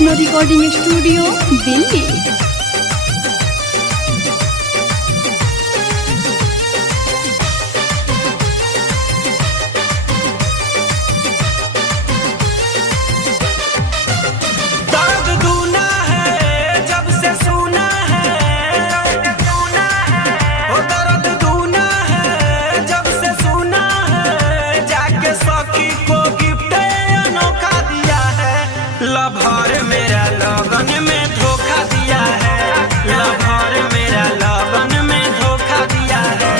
Vaishno recording studio Delhi. लभर मेरा लगन में धोखा दिया है, लभर मेरा लगन में धोखा दिया है।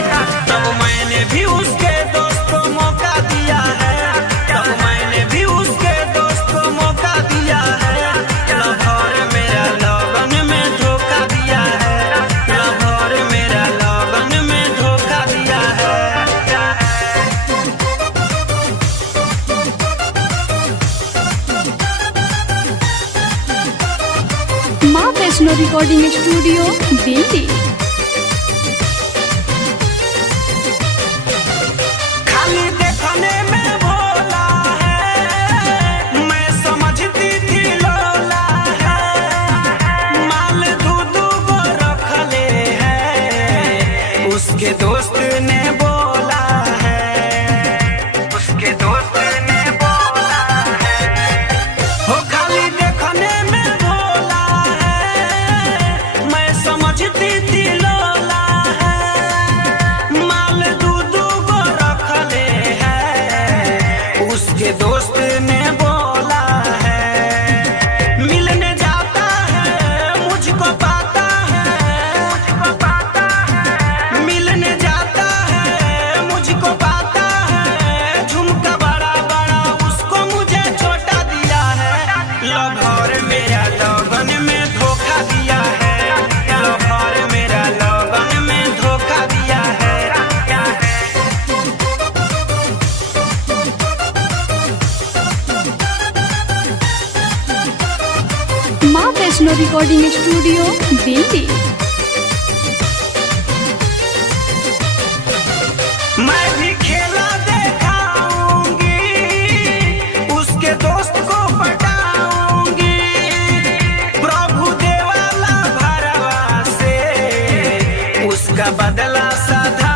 तब मैंने भी उसके दोस्त को मौका दिया है, तब मैंने भी उसके दोस्त को मौका दिया है। लभर मेरा लगन में धोखा दिया है, लभर मेरा लगन में धोखा दिया है। माँ वैष्णो रिकॉर्डिंग स्टूडियो दिल्ली। खाली देखने में भोला है, मैं समझती थी लोला है। माल दूधू को रख ले है, उसके दोस्त ने बोला है, उसके दोस्त ने बोला है। हो खाली देखने में भोला है, मैं समझती थी लोला है। माल दूधू को रख ले है, उसके दोस्त ने बोला है। मिलने जाता है मुझको पाता है, मुझको पाता है। मिलने जाता है मुझको पाता है, झुमका बड़ा बड़ा उसको मुझे छोटा दिया है। लभर मेरा लगन में धोखा दिया है, लभर मेरा लगन में धोखा दिया है। माँ वैष्णो रिकॉर्डिंग स्टूडियो दिल्ली। मैं भी खेला दिखाऊंगी, उसके दोस्त को पटाऊंगी। प्रभु देवाला भरवा से उसका बदला साधा